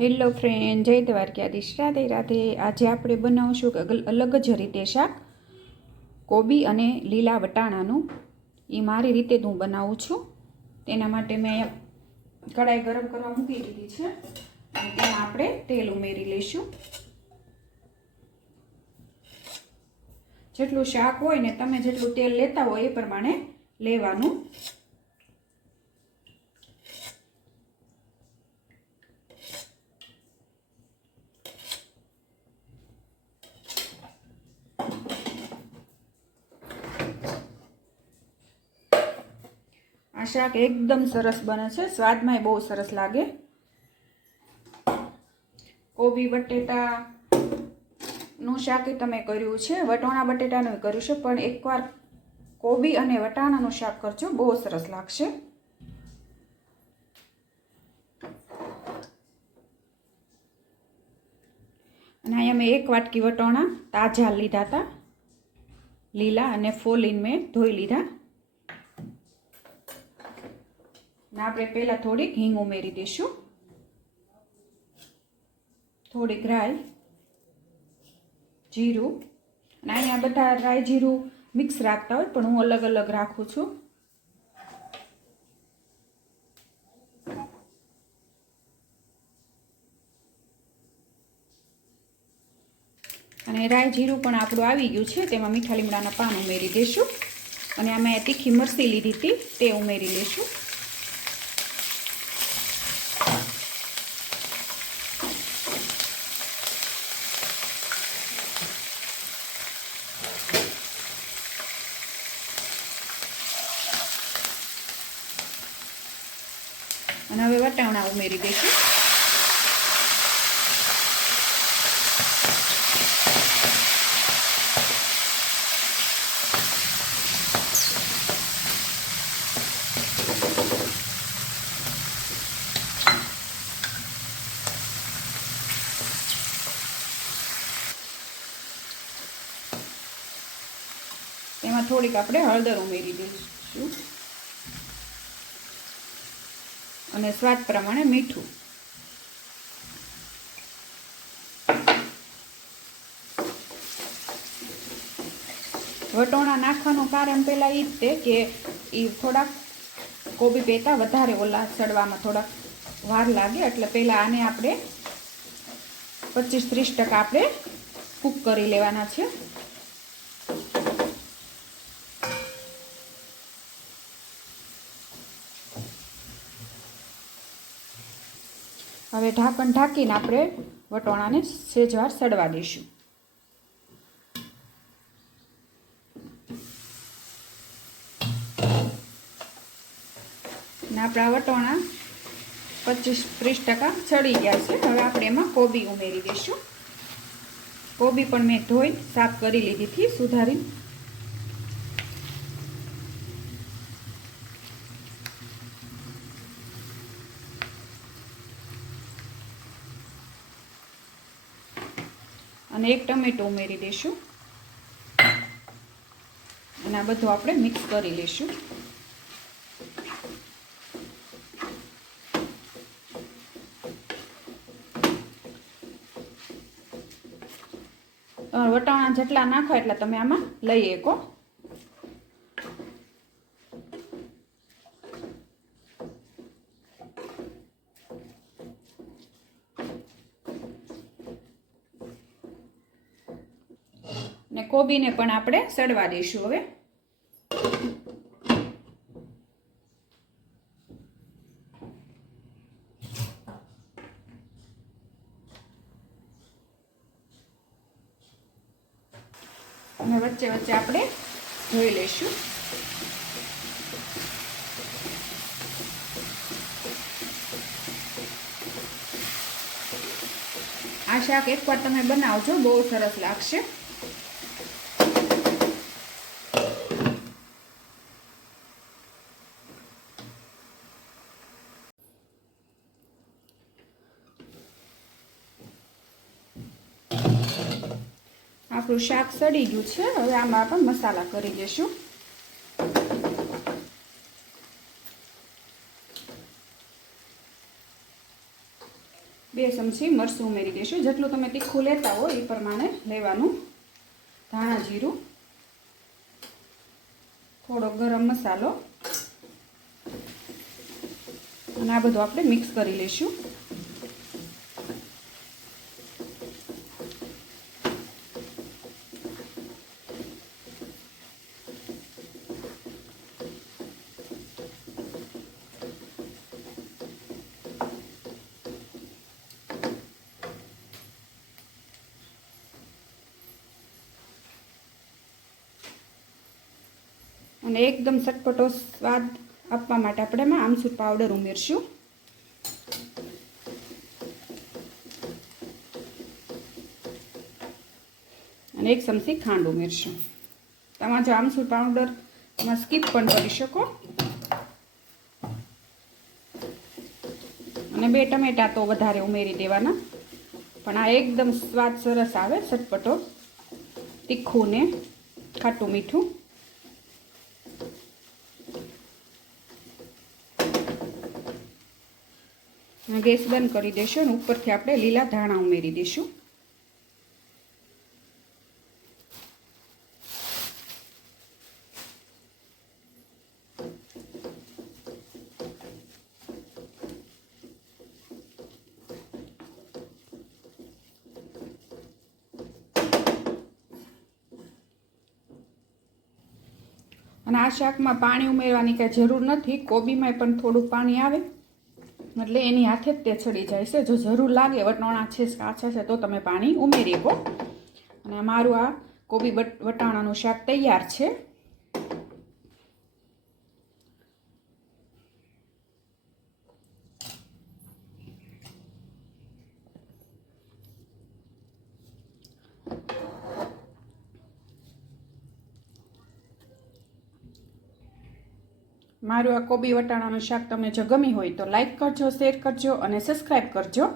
Hello friend, જય દ્વારકાધીશ, રાધે રાધે. આજે આપણે બનાવશું અલગ જ રીતે શાક, કોબી અને લીલા વટાણાનું. એ મારી રીતે હું બનાવું છું. તેના માટે મેં કઢાઈ ગરમ કરવા મૂકી દીધી છે અને તેમાં આપણે તેલ ઉમેરી લઈશું. જેટલું શાક હોય ને તમે જેટલું તેલ લેતા હોય એ પ્રમાણે લેવાનું. આ શાક એકદમ સરસ બને છે, સ્વાદમાં બહુ સરસ લાગે. કોબી બટેટા નું શાક તમે કર્યું છે, વટાણા બટેટાનું કર્યું છે, પણ એકવાર કોબી અને વટાણાનું શાક કરજો, બહુ સરસ લાગશે. અને અહીંયા મેં 1 વાટકી વટાણા તાજા લીધા હતા, લીલા, અને ફોલીને મેં ધોઈ લીધા. ને આપણે પહેલાં થોડીક હિંગ ઉમેરી દઈશું, થોડીક રાઈ, જીરું. અને અહીંયા બધા રાઈ જીરું મિક્સ રાખતા હોય, પણ હું અલગ અલગ રાખું છું. અને રાઈ જીરું પણ આપણું આવી ગયું છે, તેમાં મીઠા લીમડાના પાન ઉમેરી દઈશું. અને આમાં તીખી મરચી લીધી હતી તે ઉમેરી લઈશું. અને હવે વટાણા ઉમેરી દઈશું. તેમાં થોડીક આપણે હળદર ઉમેરી દઈશું અને સ્વાદ પ્રમાણે મીઠું. વટોણા નાખવાનું કારણ પહેલાં એ જ તે કે એ થોડાક કોબી પેતા વધારે ઓલા સડવામાં થોડાક વાર લાગે, એટલે પહેલાં આને આપણે 25-30% આપણે કૂક કરી લેવાના છે. હવે ઢાંકણ ઢાંકીને આપણે વટોણાને સેજવાર સડવા દઈશું. અને આપણા વટોણા 25-30% સડી ગયા છે. હવે આપણે એમાં કોબી ઉમેરી દઈશું. કોબી પણ મેં ધોઈ સાફ કરી લીધી હતી, સુધારી. અને 1 ટમેટું ઉમેરી દઈશું. અને આ બધું આપણે મિક્સ કરી લઈશું. વટાણા જેટલા નાખો એટલા તમે આમાં લઈ શકો. ને કોબીને પણ આપણે સડવા દઈશું. હવે અને વચ્ચે વચ્ચે આપણે જોઈ લઈશું. આ શાક એકવાર તમે બનાવજો, બહુ સરસ લાગશે. આપણું શાક સડી ગયું છે. હવે આમાં આપણે મસાલા કરી દઈશું. 2 ચમચી મરચું ઉમેરી દઈશું. જેટલું તમે તીખું લેતા હોય એ પ્રમાણે લેવાનું. ધાણા જીરું, થોડો ગરમ મસાલો અને આ બધું આપણે મિક્સ કરી લઈશું. અને એકદમ ચટપટો સ્વાદ આપવા માટે આપણે એમાં આમચૂર પાવડર ઉમેરશું. અને 1 ચમચી ખાંડ ઉમેરશું. તમે જો આમચૂર પાવડર એમાં સ્કીપ પણ કરી શકો. અને 2 ટમેટા તો વધારે ઉમેરી દેવાના. પણ આ એકદમ સ્વાદ સરસ આવે, ચટપટો, તીખું ને ખાટું મીઠું. ગેસ બંધ કરી દઈશું અને ઉપરથી આપણે લીલા ધાણા ઉમેરી દઈશું. અને આ શાકમાં પાણી ઉમેરવાની કાંઈ જરૂર નથી. કોબીમાં પણ થોડુંક પાણી આવે એટલે એની હાથે જ તે ચડી જાય છે. જો જરૂર લાગે વટાણા છે કાચા છે તો તમે પાણી ઉમેરી શકો. અને મારું આ કોબી વટાણાનું શાક તૈયાર છે. મારું આ કોબી વટાણાનું શાક તમને જો ગમી હોય તો લાઈક કરજો, શેર કરજો અને સબસ્ક્રાઈબ કરજો.